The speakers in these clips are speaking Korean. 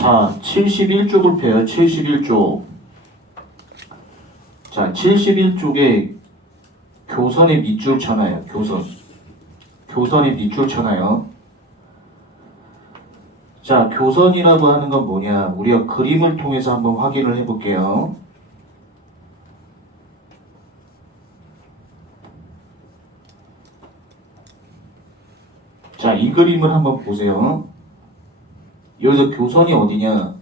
자, 71쪽을 펴요. 71쪽. 자, 71쪽에 교선의 밑줄 쳐놔요. 교선의 밑줄 쳐놔요. 자, 교선이라고 하는 건 뭐냐? 우리가 그림을 통해서 한번 확인을 해볼게요. 자, 이 그림을 한번 보세요. 여기서 교선이 어디냐?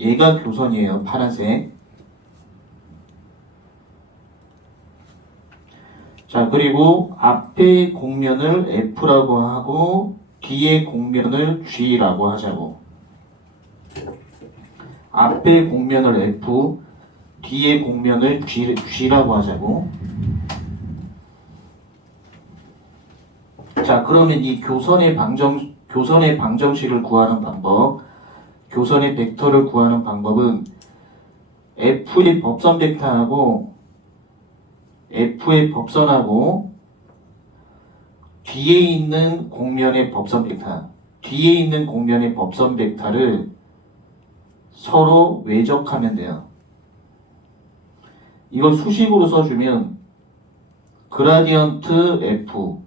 얘가 교선이에요. 파란색. 자, 그리고 앞에 공면을 F라고 하고 뒤에 공면을 G라고 하자고. 앞에 공면을 F, 뒤에 공면을 G라고 하자고. 자, 그러면 이 교선의 방정식을 구하는 방법, 교선의 벡터를 구하는 방법은 F의 법선 벡터하고 F의 법선하고 뒤에 있는 공면의 법선 벡터를 서로 외적하면 돼요. 이걸 수식으로 써주면 그라디언트 F하고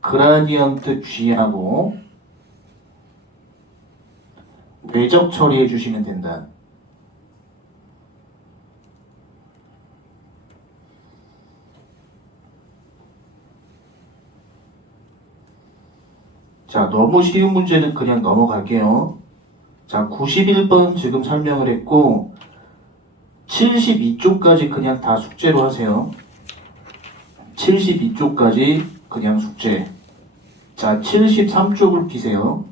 그라디언트 G하고 외적 처리해 주시면 된다. 자, 너무 쉬운 문제는 그냥 넘어갈게요. 자, 91번 지금 설명을 했고 72쪽까지 그냥 다 숙제로 하세요. 72쪽까지 그냥 숙제. 자, 73쪽을 피세요.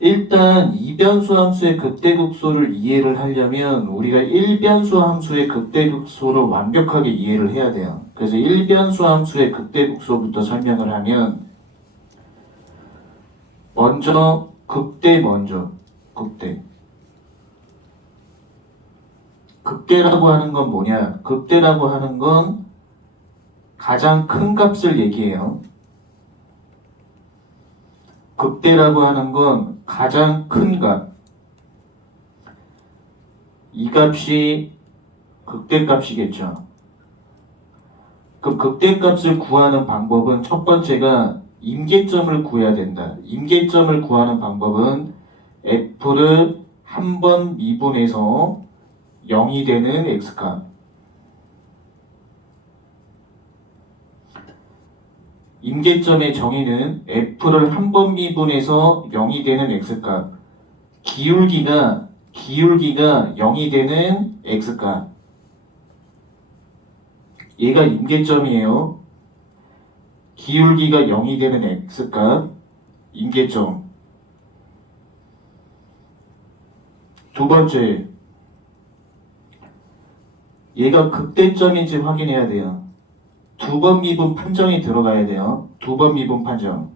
일단 이변수 함수의 극대극소를 이해를 하려면 우리가 1변수 함수의 극대극소를 완벽하게 이해를 해야 돼요. 그래서 1변수 함수의 극대극소부터 설명을 하면 먼저 극대. 극대라고 하는 건 뭐냐? 극대라고 하는 건 가장 큰 값을 얘기해요. 극대라고 하는 건 가장 큰 값. 이 값이 극대값이겠죠. 그럼 극대값을 구하는 방법은 첫 번째가 임계점을 구해야 된다. 임계점을 구하는 방법은 F를 한 번 미분해서 0이 되는 X값. 임계점의 정의는 F를 한 번 미분해서 0이 되는 X값. 기울기가 0이 되는 X값. 얘가 임계점이에요. 기울기가 0이 되는 X값. 임계점. 두 번째, 얘가 극대점인지 확인해야 돼요. 두 번 미분 판정이 들어가야 돼요. 두 번 미분 판정.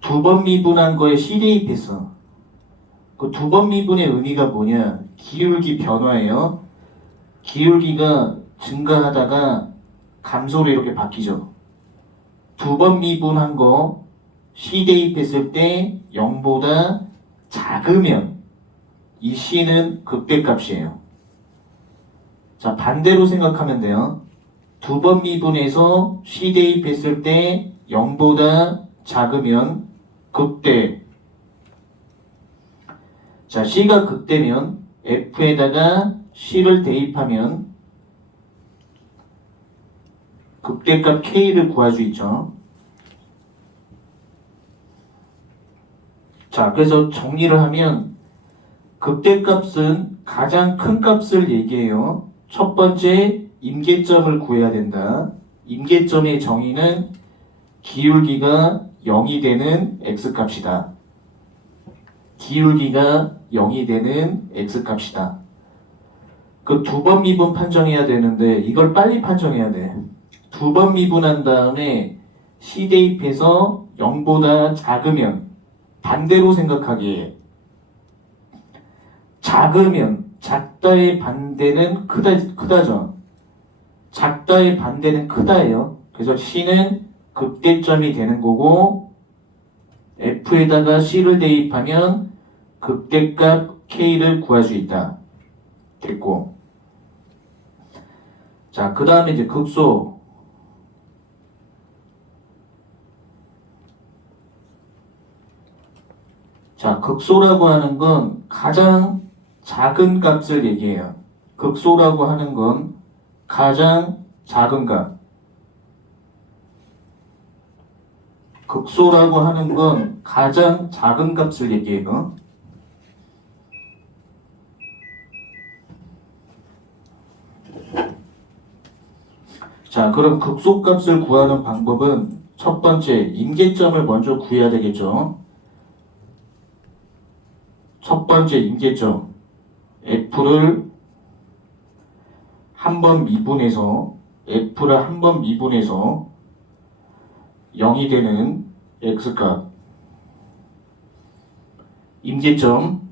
두 번 미분한 거에 C 대입했어. 그 두 번 미분의 의미가 뭐냐? 기울기 변화예요. 기울기가 증가하다가 감소로 이렇게 바뀌죠. 두 번 미분한 거 C 대입했을 때 0보다 작으면 이 C는 극대값이에요. 자, 반대로 생각하면 돼요. 두 번 미분해서 C 대입했을 때 0보다 작으면 극대. 자, C가 극대면 F에다가 C를 대입하면 극대값 K를 구할 수 있죠. 자, 그래서 정리를 하면 극대값은 가장 큰 값을 얘기해요. 첫 번째, 임계점을 구해야 된다. 임계점의 정의는 기울기가 0이 되는 X값이다. 기울기가 0이 되는 X값이다. 그 두 번 미분 판정해야 되는데 이걸 빨리 판정해야 돼. 두 번 미분한 다음에 C 대입해서 0보다 작으면 반대로 생각하기에 작으면 작다의 반대는 크다죠. 작다의 반대는 크다예요. 그래서 C는 극대점이 되는 거고 F에다가 C를 대입하면 극대값 K를 구할 수 있다. 됐고. 자, 그 다음에 이제 극소. 자, 극소라고 하는 건 가장 작은 값을 얘기해요. 극소라고 하는 건 가장 작은 값. 극소라고 하는 건 가장 작은 값을 얘기해요. 자, 그럼 극소값을 구하는 방법은 첫 번째, 임계점을 먼저 구해야 되겠죠. 첫 번째 임계점 F를 한 번 미분해서 0이 되는 X값 임계점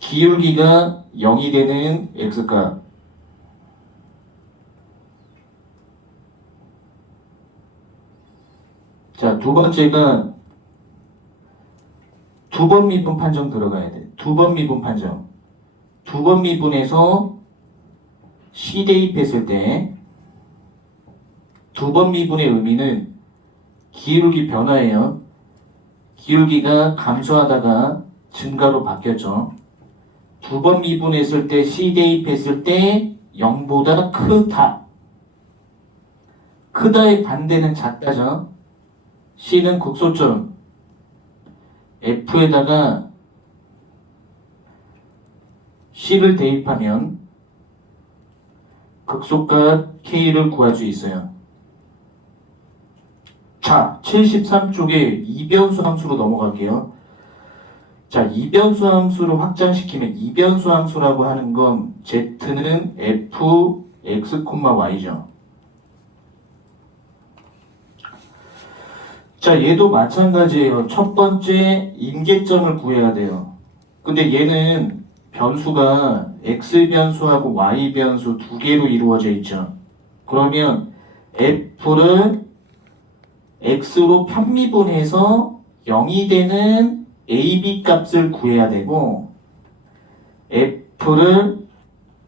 기울기가 0이 되는 X값 자, 두 번째가 두 번 미분 판정 들어가야 돼. 두 번 미분 판정. 두 번 미분해서 C 대입했을 때 두 번 미분의 의미는 기울기 변화예요. 기울기가 감소하다가 증가로 바뀌었죠. 두 번 미분했을 때 C 대입했을 때 0보다 크다. 크다의 반대는 작다죠. C는 극소점 F에다가 C를 대입하면 극소값 K를 구할 수 있어요. 자, 73쪽에 이변수 함수로 넘어갈게요. 자, 이변수 함수로 확장시키면 이변수 함수라고 하는 건 Z는 F, X, Y죠. 자, 얘도 마찬가지예요. 첫 번째 임계점을 구해야 돼요. 근데 얘는 변수가 X변수하고 Y변수 두 개로 이루어져 있죠. 그러면 F를 X로 편미분해서 0이 되는 AB 값을 구해야 되고 F를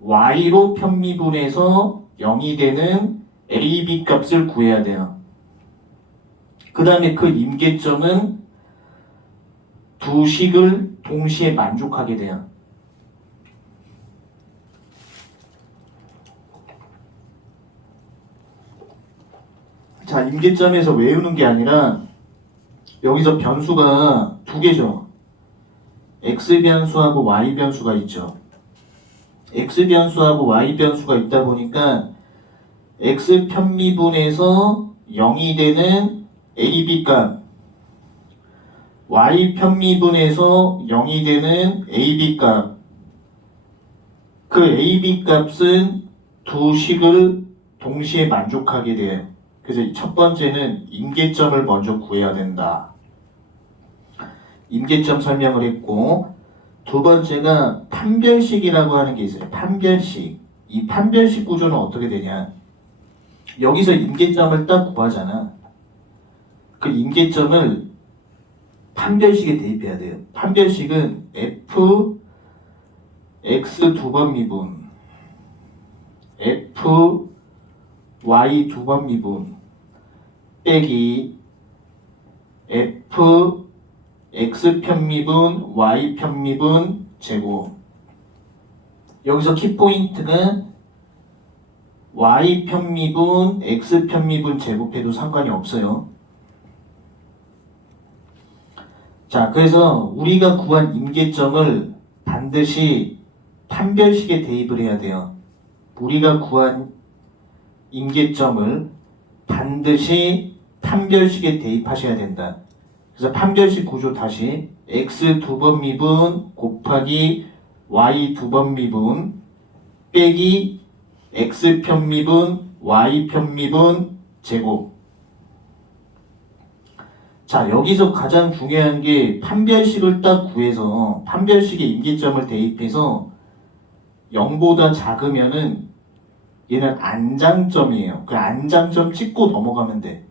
Y로 편미분해서 0이 되는 AB 값을 구해야 돼요. 그 다음에 그 임계점은 두 식을 동시에 만족하게 돼요. 자, 임계점에서 외우는 게 아니라 여기서 변수가 두 개죠. X변수하고 Y변수가 있죠. X변수하고 Y변수가 있다 보니까 X 편미분해서 0이 되는 AB 값 Y 편미분해서 0이 되는 AB 값 그 AB 값은 두 식을 동시에 만족하게 돼요. 그래서 첫 번째는 임계점을 먼저 구해야 된다. 임계점 설명을 했고 두 번째가 판별식이라고 하는 게 있어요. 판별식. 이 판별식 구조는 어떻게 되냐? 여기서 임계점을 딱 구하잖아. 그 임계점을 판별식에 대입해야 돼요. 판별식은 F, X 두 번 미분, F, Y 두 번 미분, 빼기 F, X 편미분, Y 편미분, 제곱. 여기서 키포인트는 Y 편미분, X 편미분 제곱해도 상관이 없어요. 자, 그래서 우리가 구한 임계점을 반드시 판별식에 대입을 해야 돼요. 우리가 구한 임계점을 반드시 판별식에 대입하셔야 된다. 그래서 판별식 구조 다시 X 두 번 미분 곱하기 Y 두 번 미분 빼기 X 편미분 Y 편미분 제곱. 자, 여기서 가장 중요한 게 판별식을 딱 구해서 판별식에 임계점을 대입해서 0보다 작으면은 얘는 안장점이에요. 그 안장점 찍고 넘어가면 돼.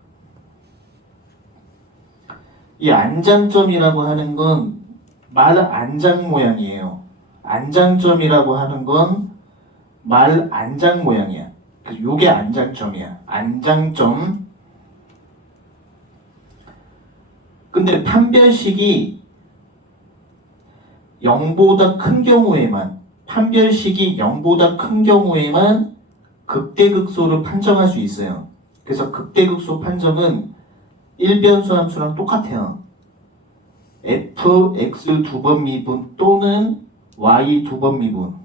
이 안장점이라고 하는 건 말 안장 모양이에요. 안장점이라고 하는 건 말 안장 모양이야. 요게 안장점이야. 안장점. 근데 판별식이 0보다 큰 경우에만 판별식이 0보다 큰 경우에만 극대극소를 판정할 수 있어요. 그래서 극대극소 판정은 1변수 함수랑 똑같아요. f, x 두 번 미분 또는 y 두 번 미분.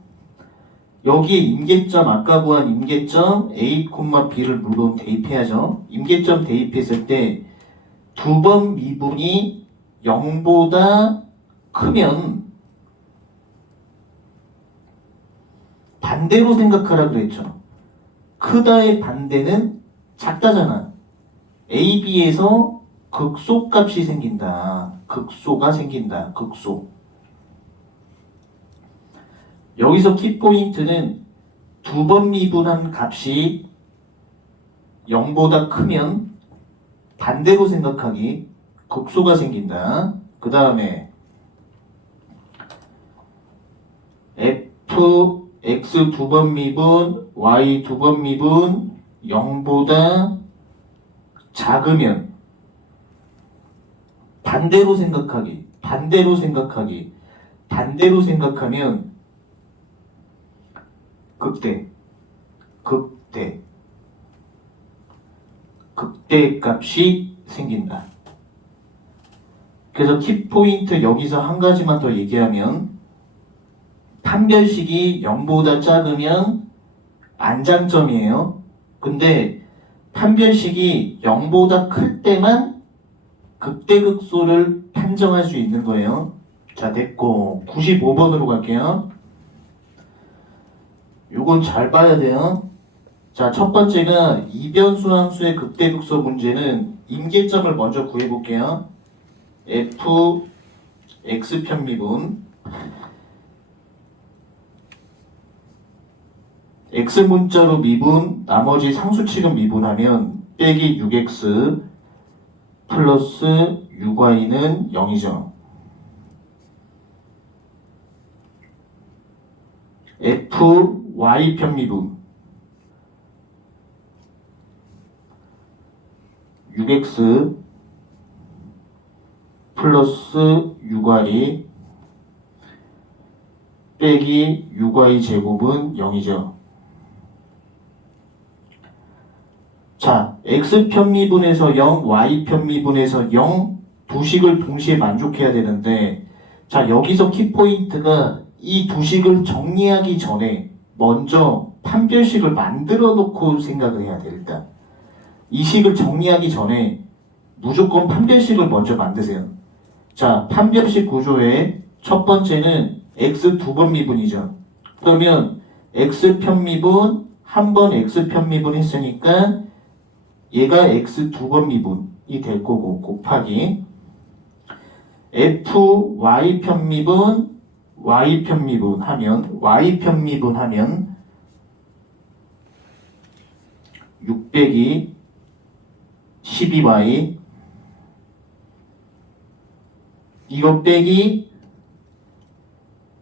여기에 임계점, 아까 구한 임계점 a, b를 물론 대입해야죠. 임계점 대입했을 때 두 번 미분이 0보다 크면 반대로 생각하라 그랬죠. 크다의 반대는 작다잖아. a, b에서 극소값이 생긴다. 극소가 생긴다. 극소. 여기서 키포인트는 두 번 미분한 값이 0보다 크면 반대로 생각하기, 극소가 생긴다. 그 다음에 f, x 두 번 미분, y 두 번 미분 0보다 작으면 반대로 생각하기, 반대로 생각하기, 반대로 생각하면 극대, 극대, 극대 값이 생긴다. 그래서 키포인트 여기서 한 가지만 더 얘기하면 판별식이 0보다 작으면 안장점이에요. 근데 판별식이 0보다 클 때만 극대극소를 판정할 수 있는 거예요. 자, 됐고 95번으로 갈게요. 요건 잘 봐야 돼요. 자, 첫 번째가 이변수 함수의 극대극소 문제는 임계점을 먼저 구해볼게요. f, x 편미분 x 문자로 미분, 나머지 상수칙은 미분하면 빼기 6x 플러스 6y는 0이죠. f, y 편미분 6x 플러스 6y 빼기 6y 제곱은 0이죠. 자, x 편미분에서 0, y 편미분에서 0 두 식을 동시에 만족해야 되는데, 자, 여기서 키포인트가 이 두 식을 정리하기 전에 먼저 판별식을 만들어 놓고 생각을 해야 돼. 일단 이 식을 정리하기 전에 무조건 판별식을 먼저 만드세요. 자, 판별식 구조의 첫 번째는 x 두 번 미분이죠. 그러면 x 편미분 한 번 x 편미분 했으니까 얘가 x 두 번 미분이 될 거고 곱하기 f y 편미분 y 편미분 하면 y 편미분 하면 6 빼기 12y 이거 빼기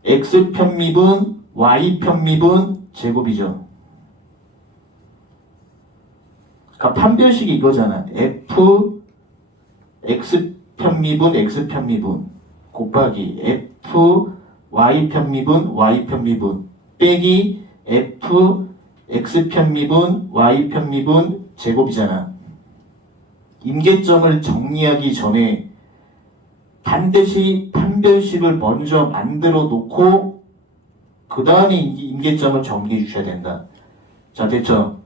x 편미분 y 편미분 제곱이죠. 그러니까 판별식이 이거잖아. f x 편미분 x 편미분 곱하기 f y 편미분 y 편미분 빼기 f x 편미분 y 편미분 제곱이잖아. 임계점을 정리하기 전에 반드시 판별식을 먼저 만들어 놓고 그 다음에 임계점을 정리해 주셔야 된다. 자, 됐죠?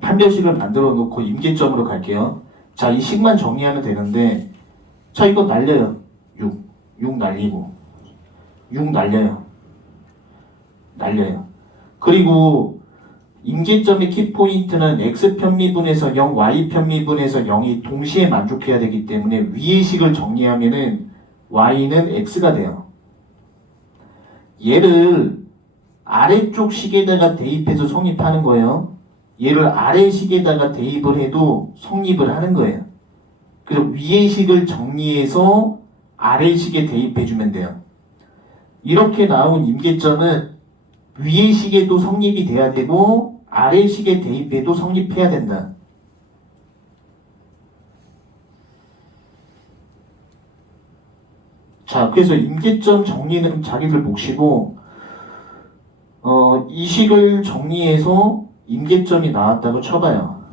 판별식을 만들어 놓고 임계점으로 갈게요. 자, 이 식만 정리하면 되는데, 자, 이거 날려요. 6 날리고 6 날려요. 그리고 임계점의 키포인트는 x 편미분에서 0, y 편미분에서 0이 동시에 만족해야 되기 때문에 위의 식을 정리하면은 y는 x가 돼요. 얘를 아래쪽 식에다가 대입해서 성립하는 거예요. 얘를 아래 식에다가 대입을 해도 성립을 하는 거예요. 그래서 위의 식을 정리해서 아래 식에 대입해주면 돼요. 이렇게 나온 임계점은 위의 식에도 성립이 돼야 되고 아래 식에 대입해도 성립해야 된다. 자, 그래서 임계점 정리는 자기들 몫이고 이 식을 정리해서 임계점이 나왔다고 쳐봐요.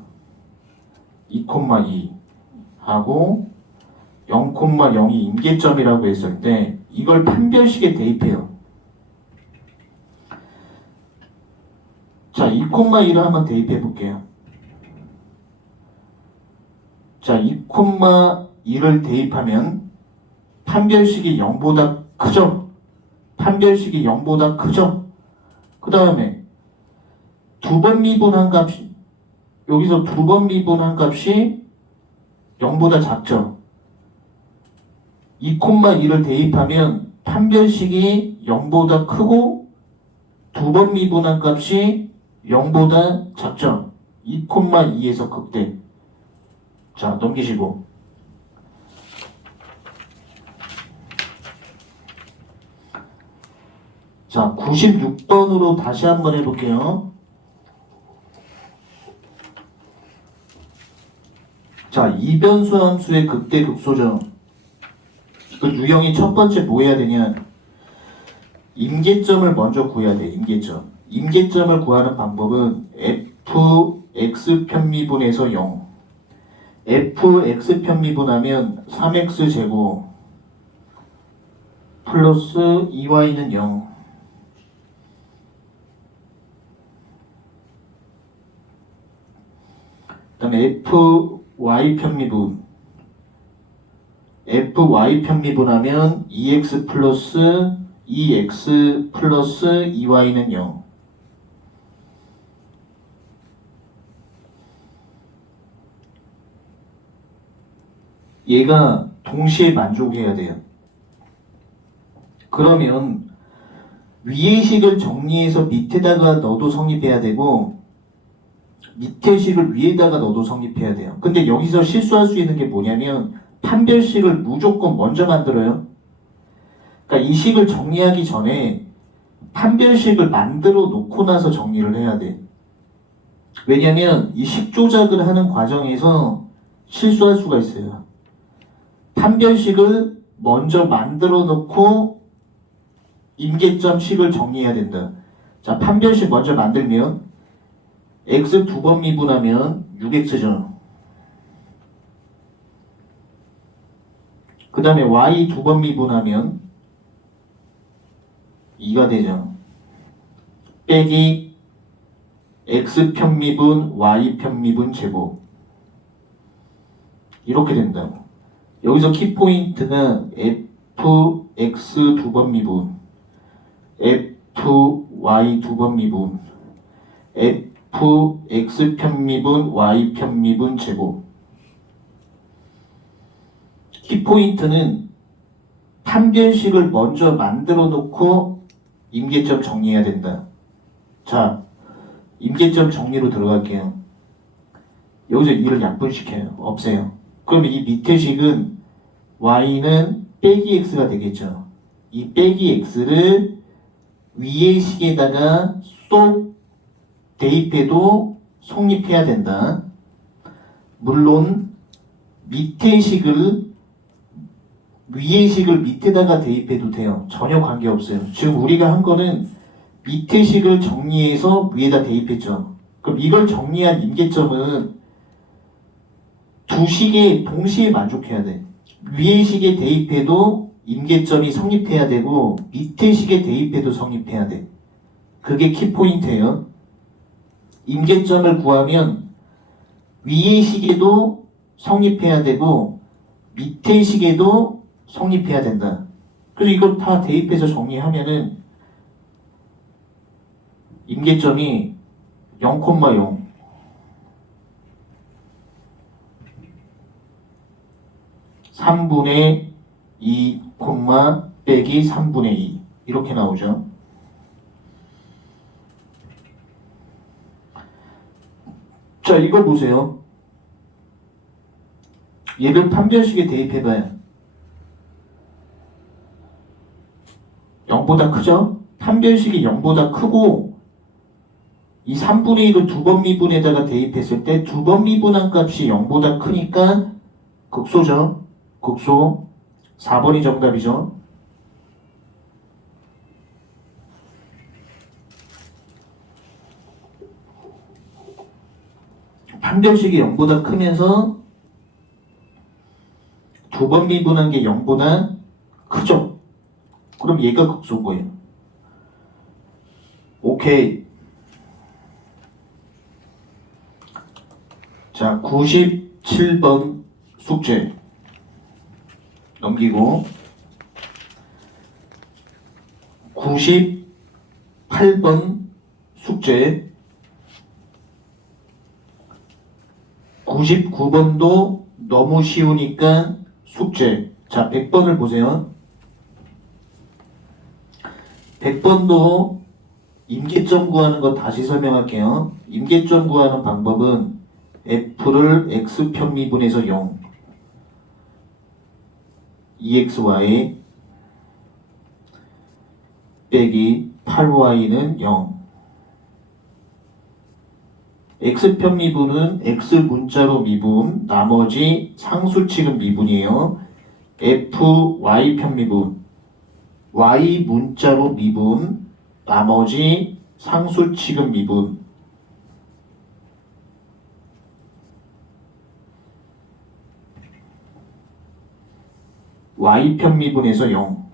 2,2 하고 0,0이 임계점이라고 했을 때 이걸 판별식에 대입해요. 자, 2,2를 한번 대입해 볼게요. 자, 2,2를 대입하면 판별식이 0보다 크죠? 판별식이 0보다 크죠? 그 다음에 두 번 미분한 값이 여기서 두 번 미분한 값이 0보다 작죠? 2,2를 대입하면 판별식이 0보다 크고 두 번 미분한 값이 0보다 작죠? 2,2에서 극대. 자, 넘기시고. 자, 96번으로 다시 한번 해볼게요. 자, 이변수 함수의 극대 극소죠. 그 유형이 첫 번째 뭐 해야 되냐? 임계점을 먼저 구해야 돼. 임계점. 임계점을 구하는 방법은 fx 편미분에서 0. fx 편미분하면 3x 제곱 플러스 2y는 0. 그 다음에 fy 편미분 fy 편미분하면 2x 플러스 2x 플러스 2y는 0. 얘가 동시에 만족해야 돼요. 그러면 위의 식을 정리해서 밑에다가 넣어도 성립해야 되고 밑에 식을 위에다가 넣어도 성립해야 돼요. 근데 여기서 실수할 수 있는 게 뭐냐면 판별식을 무조건 먼저 만들어요. 그러니까 이 식을 정리하기 전에 판별식을 만들어 놓고 나서 정리를 해야 돼. 왜냐면 이 식 조작을 하는 과정에서 실수할 수가 있어요. 판별식을 먼저 만들어 놓고 임계점 식을 정리해야 된다. 자, 판별식 먼저 만들면 x 두 번 미분하면 6x죠. 그 다음에 y 두 번 미분하면 2가 되죠. 빼기 x 편미분 y 편미분 제곱 이렇게 된다고. 여기서 키포인트는 fx 두 번 미분 fy 두 번 미분 fx 편미분 y 편미분 제곱. 키포인트는 판별식을 먼저 만들어 놓고 임계점 정리해야 된다. 자, 임계점 정리로 들어갈게요. 여기서 2를 약분시켜요. 없애요. 그러면 이 밑에 식은 y는 빼기 x가 되겠죠. 이 빼기 x를 위의 식에다가 쏙 대입해도 성립해야 된다. 물론 밑에 식을 위의 식을 밑에다가 대입해도 돼요. 전혀 관계없어요. 지금 우리가 한 거는 밑에 식을 정리해서 위에다 대입했죠. 그럼 이걸 정리한 임계점은 두 식에 동시에 만족해야 돼. 위의 식에 대입해도 임계점이 성립해야 되고 밑에 식에 대입해도 성립해야 돼. 그게 키포인트예요. 임계점을 구하면 위의 식에도 성립해야 되고 밑에 식에도 성립해야 된다. 그래서 이걸 다 대입해서 정리하면은 임계점이 0,0 3분의 2, 빼기 3분의 2 이렇게 나오죠. 자, 이거 보세요. 얘를 판별식에 대입해봐요. 0보다 크죠? 판별식이 0보다 크고 이 3분의 1을 두 번 미분에다가 대입했을 때 두 번 미분한 값이 0보다 크니까 극소죠. 극소. 4번이 정답이죠. 판별식이 0보다 크면서 두 번 미분한 게 0보다 크죠. 그럼 얘가 극소고예요. 오케이. 자, 97번 숙제 넘기고 98번 숙제 99번도 너무 쉬우니까 숙제. 자, 100번을 보세요. 100번도 임계점 구하는 거 다시 설명할게요. 임계점 구하는 방법은 f를 x편 미분해서 0 2xy 빼기 8y는 0 x편 미분은 x 문자로 미분 나머지 상수칙은 미분이에요. fy편 미분 y 문자로 미분 나머지 상수칙은 미분 y편 미분에서 0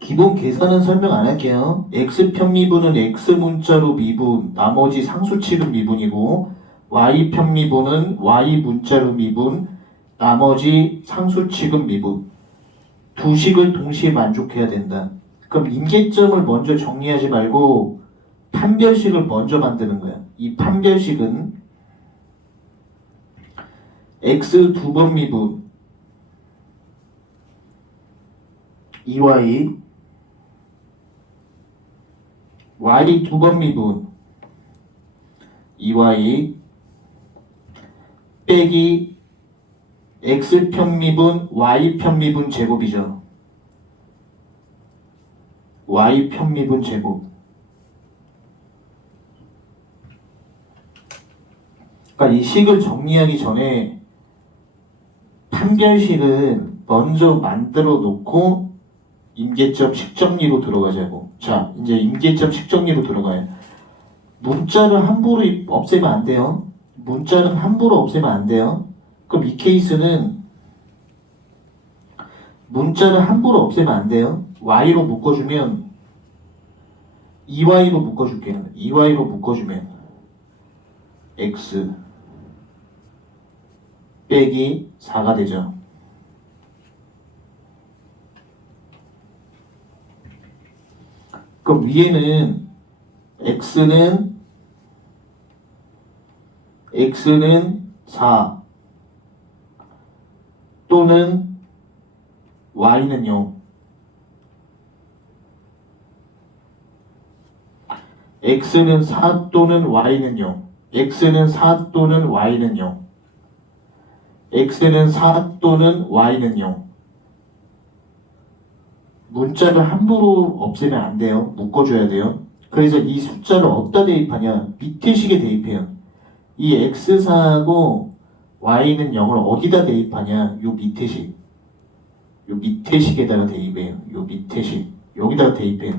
기본 계산은 설명 안 할게요. x편 미분은 x 문자로 미분 나머지 상수칙은 미분이고 y편 미분은 y 문자로 미분 나머지 상수칙은 미분 두 식을 동시에 만족해야 된다. 그럼 임계점을 먼저 정리하지 말고 판별식을 먼저 만드는 거야. 이 판별식은 x 두 번 미분 2y y 두 번 미분 2y 빼기 x편 미분 y편 미분 제곱이죠. y편 미분 제곱. 그러니까 이 식을 정리하기 전에 판별식은 먼저 만들어 놓고 임계점 식정리로 들어가자고. 자, 이제 임계점 식정리로 들어가요. 문자를 함부로 없애면 안 돼요. 문자는 함부로 없애면 안 돼요. 그럼 이 케이스는 문자를 함부로 없애면 안 돼요. y로 묶어주면 2y로 묶어줄게요. 2y로 묶어주면 x 빼기 4가 되죠. 그럼 위에는 x는 4 또는 y는 0 x는 4 또는 y는 0 x는 4 또는 y는 0 x는 4 또는 y는 0 문자를 함부로 없애면 안 돼요. 묶어줘야 돼요. 그래서 이 숫자를 어디다 대입하냐? 밑에 식에 대입해요. 이 x4하고 y는 0을 어디다 대입하냐? 요 밑에 식. 요 밑에 식에다가 대입해요. 요 밑에 식. 여기다가 대입해요.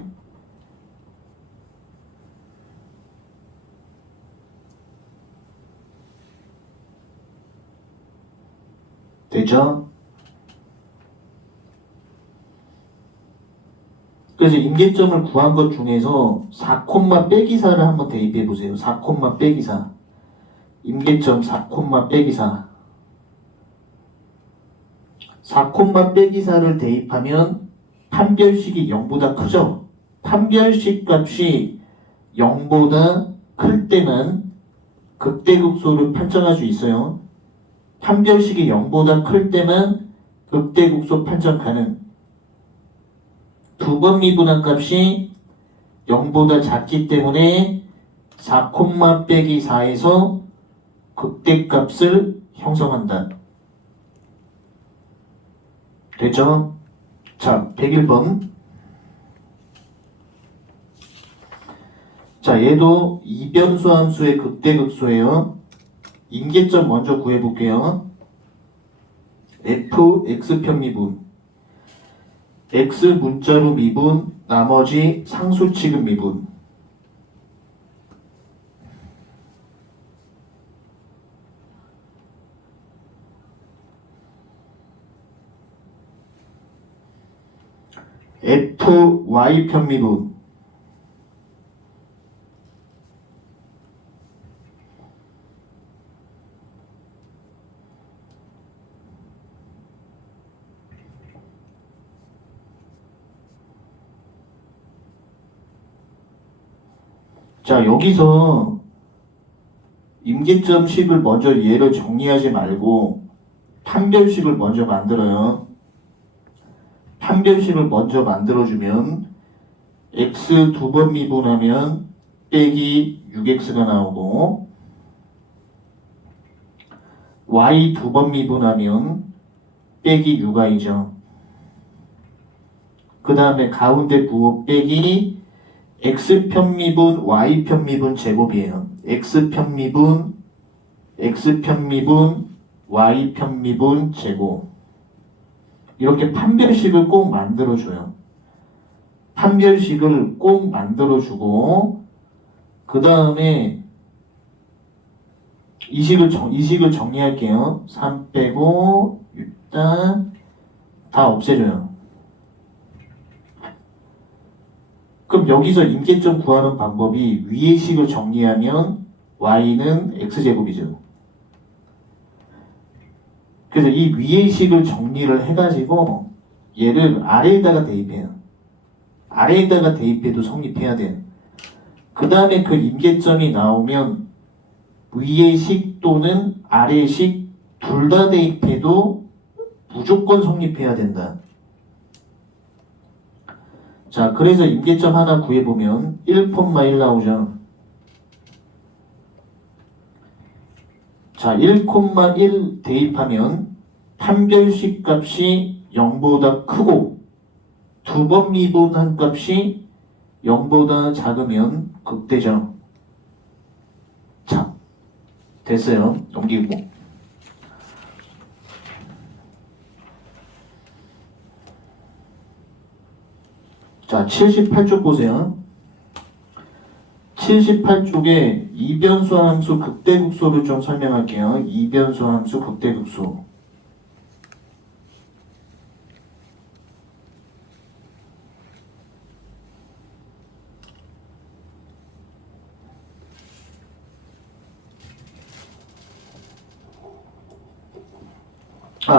되죠? 그래서 임계점을 구한 것 중에서 4, 빼기 4를 한번 대입해 보세요. 4, 빼기 4. 임계점 4, 빼기 4. 4, 빼기 4를 대입하면 판별식이 0보다 크죠? 판별식 값이 0보다 클 때만 극대극소를 판정할 수 있어요. 판별식이 0보다 클 때만 극대극소 판정 가능. 두 번 미분한 값이 0보다 작기 때문에 4, 빼기 4에서 극대값을 형성한다. 됐죠? 자, 101번. 자, 얘도 이변수 함수의 극대극소예요. 임계점 먼저 구해볼게요. f, x편 미분. x 문자로 미분, 나머지 상수 취급 미분. f, y편 미분. 자, 여기서 임계점식을 먼저 얘를 정리하지 말고 판별식을 먼저 만들어요. 판별식을 먼저 만들어주면 x 두 번 미분하면 빼기 6x가 나오고 y 두 번 미분하면 빼기 6y죠. 그 다음에 가운데 부호 빼기 x편 미분, y편 미분 제곱이에요. x편 미분, y편 미분 제곱. 이렇게 판별식을 꼭 만들어줘요. 판별식을 꼭 만들어주고 그 다음에 이식을 정리할게요. 3 빼고 6단 다 없애줘요. 그럼 여기서 임계점 구하는 방법이 위의 식을 정리하면 y는 x제곱이죠. 그래서 이 위의 식을 정리를 해가지고 얘를 아래에다가 대입해요. 아래에다가 대입해도 성립해야 돼요. 그 다음에 그 임계점이 나오면 위의 식 또는 아래의 식 둘 다 대입해도 무조건 성립해야 된다. 자, 그래서 임계점 하나 구해보면 1,1 나오죠. 자, 1,1 대입하면 판별식 값이 0보다 크고 두 번 미분한 값이 0보다 작으면 극대죠. 자, 됐어요. 넘기고. 자, 78쪽 보세요. 78쪽에 이변수 함수 극대극소를 좀 설명할게요. 이변수 함수 극대극소.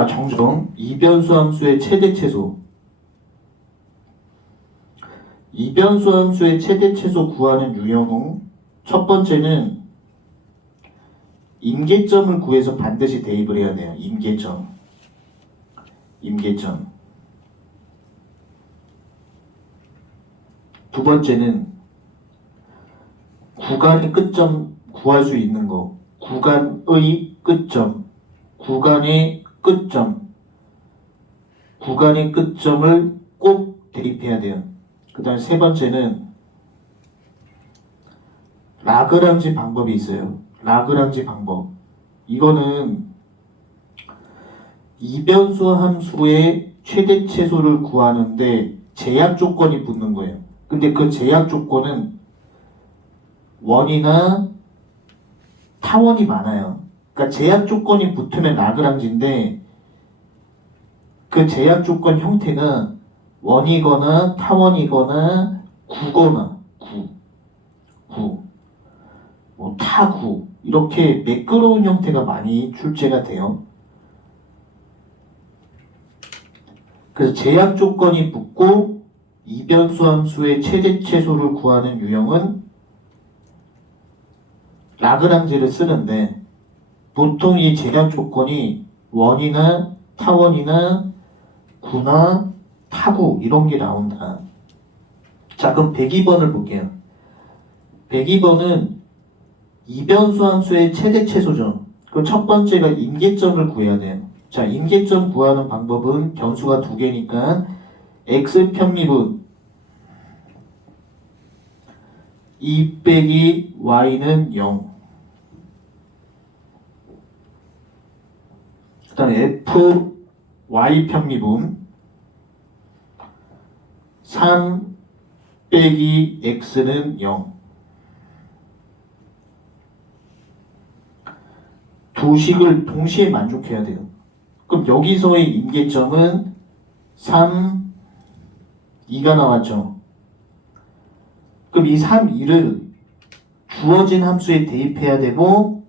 정정. 이변수 함수의 최대 최소. 이변수 함수의 최대 최소 구하는 유형. 첫 번째는 임계점을 구해서 반드시 대입을 해야 돼요. 임계점. 두 번째는 구간의 끝점 구할 수 있는 거. 구간의 끝점. 구간의 끝점을 꼭 대입해야 돼요. 그 다음 세 번째는 라그랑지 방법이 있어요. 라그랑지 방법. 이거는 이변수 함수의 최대 최소를 구하는데 제약 조건이 붙는 거예요. 근데 그 제약 조건은 원이나 타원이 많아요. 그러니까 제약 조건이 붙으면 라그랑지인데 그 제약 조건 형태가 원이거나 타원이거나 구거나 뭐 타구 이렇게 매끄러운 형태가 많이 출제가 돼요. 그래서 제약 조건이 붙고 이변수 함수의 최대 최소를 구하는 유형은 라그랑지를 쓰는데 보통 이 제약 조건이 원이나 타원이나 구나 타구 이런 게 나온다. 자, 그럼 102번을 볼게요. 102번은 이변수 함수의 최대 최소죠. 그럼 첫 번째가 임계점을 구해야 돼요. 자, 임계점 구하는 방법은 변수가 두 개니까 x 편미분 2 빼기 y는 0. 그 다음에 f y 편미분 3 빼기 x는 0. 두 식을 동시에 만족해야 돼요. 그럼 여기서의 임계점은 3, 2가 나왔죠. 그럼 이 3, 2를 주어진 함수에 대입해야 되고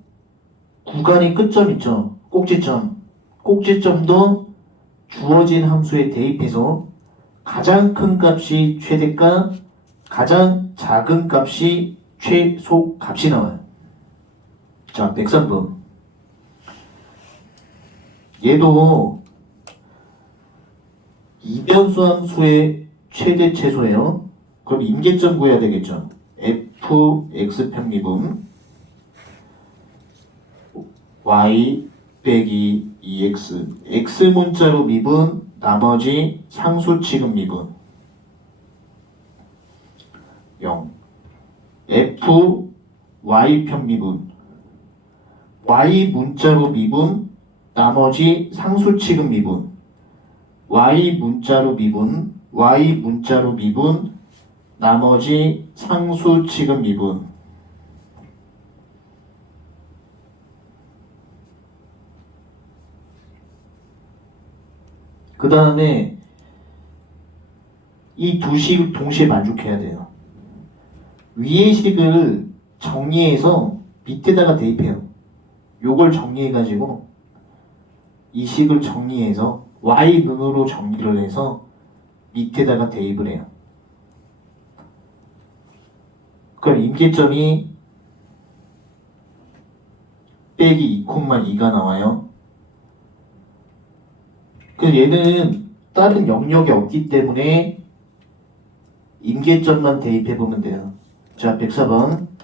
구간의 끝점 있죠. 꼭지점. 꼭지점도 주어진 함수에 대입해서 가장 큰 값이 최대값, 가장 작은 값이 최소값이 나와요. 자, 103번. 얘도 이변수 함수의 최대 최소예요. 그럼 임계점 구해야 되겠죠. fx 편미분 y 빼기 2x x 문자로 미분 나머지 상수 취급 미분 0 f y 편미분 y 문자로 미분 나머지 상수 취급 미분 y 문자로 미분 나머지 상수 취급 미분 그 다음에 이 두 식을 동시에 만족해야 돼요. 위의 식을 정리해서 밑에다가 대입해요. 요걸 정리해가지고 이 식을 정리해서 y눈으로 정리를 해서 밑에다가 대입을 해요. 그럼 임계점이 빼기 2,2가 나와요. 그래서 얘는 다른 영역이 없기 때문에 임계점만 대입해보면 돼요. 자, 104번.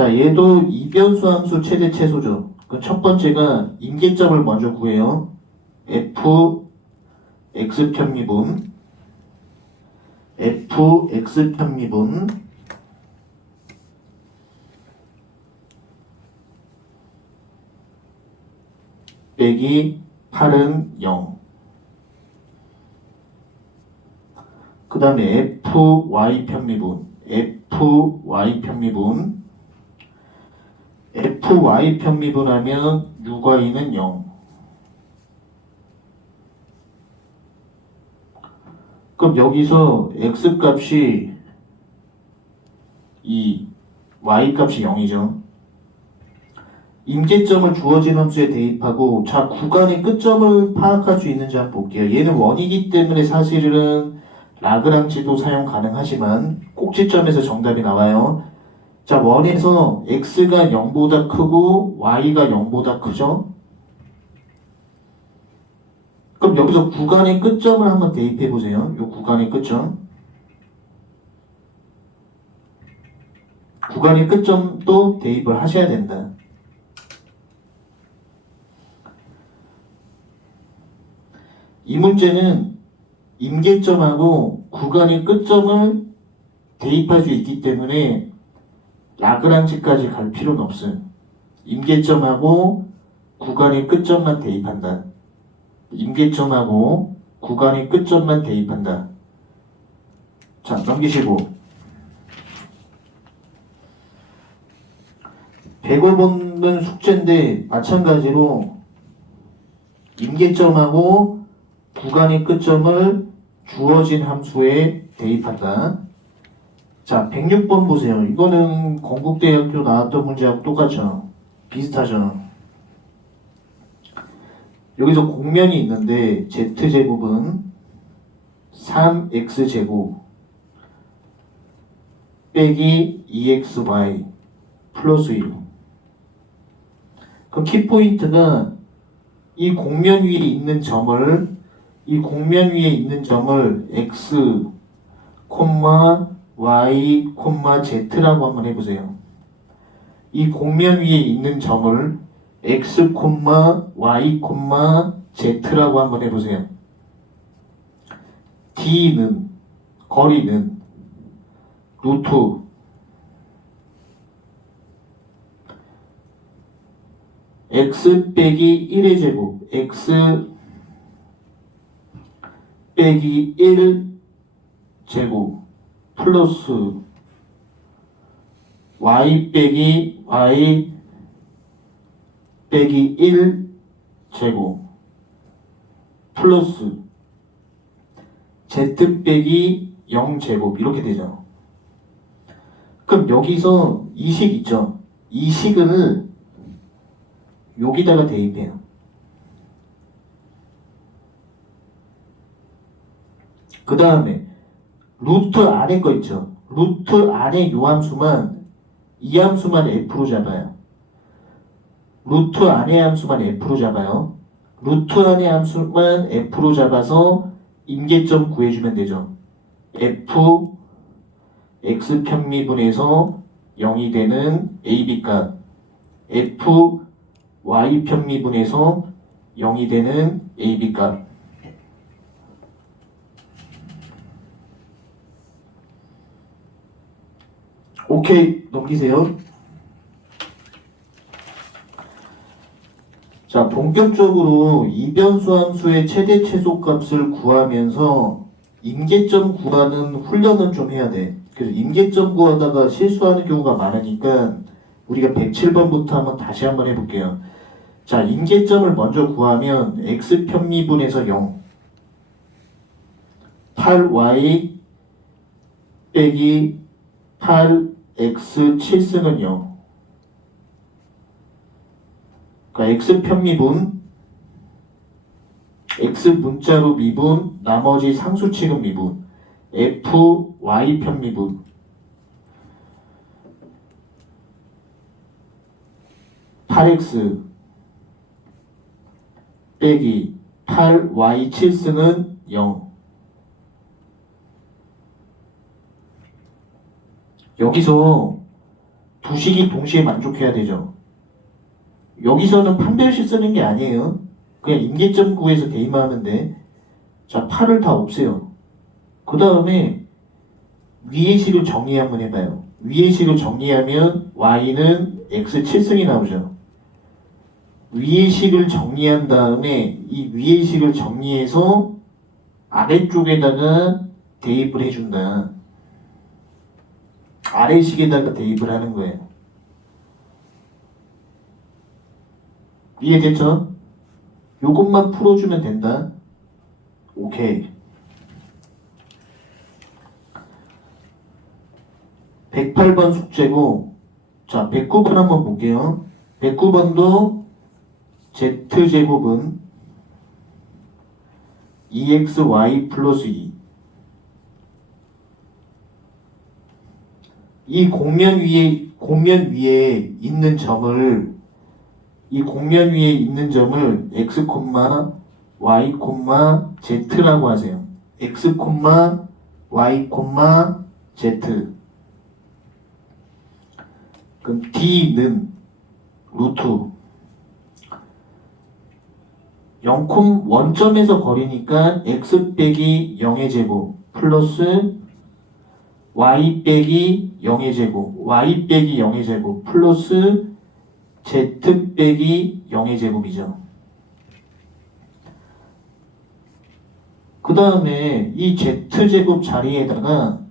자, 얘도 이변수 함수 최대 최소죠. 그 첫 번째가 임계점을 먼저 구해요. f x 편미분 fx 편미분 빼기 8은 0. 그 다음에 fy 편미분 fy 편미분하면 u과 2는 0. 그럼 여기서 x 값이 2, y 값이 0이죠. 임계점을 주어진 함수에 대입하고 자, 구간의 끝점을 파악할 수 있는지 한번 볼게요. 얘는 원이기 때문에 사실은 라그랑지도 사용 가능하지만 꼭지점에서 정답이 나와요. 자, 원에서 x가 0보다 크고 y가 0보다 크죠? 그럼 여기서 구간의 끝점을 한번 대입해 보세요. 이 구간의 끝점. 구간의 끝점도 대입을 하셔야 된다. 이 문제는 임계점하고 구간의 끝점을 대입할 수 있기 때문에 라그랑지까지 갈 필요는 없어요. 임계점하고 구간의 끝점만 대입한다. 임계점하고 구간의 끝점만 대입한다. 자, 넘기시고 105번은 숙제인데 마찬가지로 임계점하고 구간의 끝점을 주어진 함수에 대입한다. 자, 106번 보세요. 이거는 건국대학교 나왔던 문제하고 똑같죠. 비슷하죠. 여기서 공면이 있는데 z제곱은 3x제곱 빼기 2xy 플러스 1. 그 키포인트가 이 공면 위에 있는 점을 x, y, z라고 한번 해보세요. 이 공면 위에 있는 점을 x, y, z라고 한번 해보세요. d는 거리는 루트 x 빼기 1의 제곱 x 빼기 1 제곱 플러스 y 빼기 1 제곱 플러스 z 빼기 0 제곱 이렇게 되죠. 그럼 여기서 이 식 있죠? 이 식을 여기다가 대입해요. 그 다음에 루트 안에 거 있죠? 루트 안에 요 함수만 이 함수만 f로 잡아요. 루트 안에 함수만 f로 잡아요. 루트 안에 함수만 f로 잡아서 임계점 구해주면 되죠. f x 편미분에서 0이 되는 ab 값 f y 편미분에서 0이 되는 ab 값. 오케이, 넘기세요. 자, 본격적으로 이변수 함수의 최대 최소값을 구하면서 임계점 구하는 훈련은 좀 해야 돼. 그래서 임계점 구하다가 실수하는 경우가 많으니까 우리가 107번부터 한번 다시 한번 해볼게요. 자, 임계점을 먼저 구하면 x 편미분에서 0 8y 빼기 8x 7승은 0. 그러니까 x 편미분 x 문자로 미분 나머지 상수칙은 미분 f y 편미분 8x 빼기 8y 7승은 0. 여기서 두 식이 동시에 만족해야 되죠. 여기서는 판별식 쓰는 게 아니에요. 그냥 임계점 구해서 대입하면 돼. 자, 8을 다 없애요. 그 다음에 위의 식을 정리 한번 해봐요. 위의 식을 정리하면 y는 x 7승이 나오죠. 위의 식을 정리한 다음에 이 위의 식을 정리해서 아래쪽에다가 대입을 해준다. 아래식에다가 대입을 하는 거예요. 이해됐죠? 요것만 풀어주면 된다. 오케이. 108번 숙제고, 자, 109번 한번 볼게요. 109번도 z제곱은 2xy 플러스 2. 이 공면 위에 있는 점을 x, y, z라고 하세요. x, y, z. 그럼 d는 루트 0, 원점에서 거리니까 x 빼기 0의 제곱 플러스 y 빼기 0의 제곱 y 빼기 0의 제곱 플러스 z 빼기 0의 제곱이죠. 그 다음에 이 z제곱 자리에다가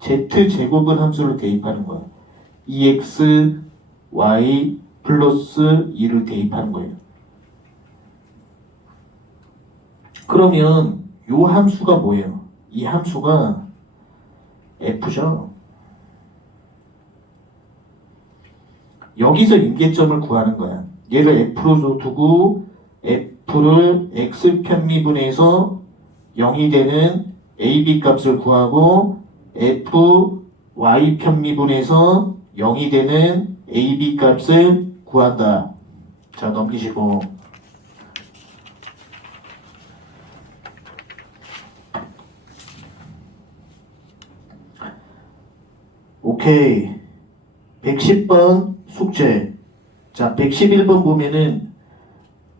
z제곱은 함수를 대입하는 거예요. 2x y 플러스 2를 대입하는 거예요. 그러면 요 함수가 뭐예요? 이 함수가 f죠. 여기서 임계점을 구하는 거야. 얘를 f로 두고 f를 x 편미분해서 0이 되는 ab 값을 구하고 f y 편미분해서 0이 되는 ab 값을 구한다. 자, 넘기시고. 오케이. 110번 숙제. 자, 111번 보면은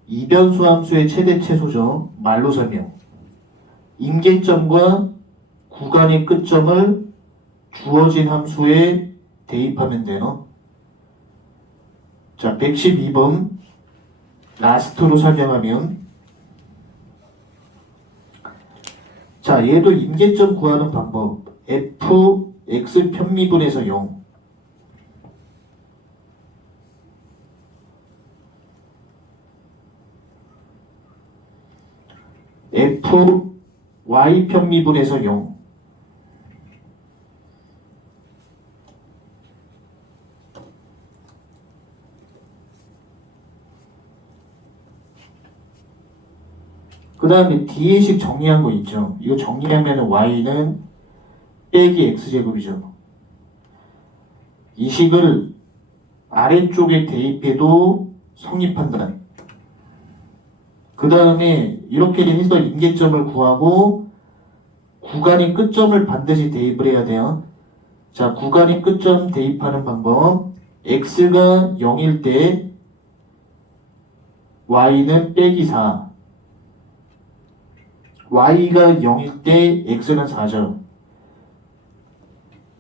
이변수 함수의 최대 최소죠. 말로 설명. 임계점과 구간의 끝점을 주어진 함수에 대입하면 돼요. 자, 112번 라스트로 설명하면, 자, 얘도 임계점 구하는 방법. f x 편미분해서 0. f y 편미분해서 0. 그 다음에 뒤에 식 정리한 거 있죠. 이거 정리하면 y는 빼기 x제곱이죠. 이 식을 아래쪽에 대입해도 성립한다. 그 다음에 이렇게 해서 임계점을 구하고 구간의 끝점을 반드시 대입을 해야 돼요. 자, 구간의 끝점 대입하는 방법. x가 0일 때 y는 빼기 4. y가 0일 때 x는 4죠.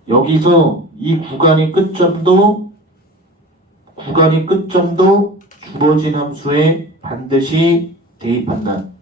여기서 이 구간의 끝점도 주어진 함수에 반드시 대입한다.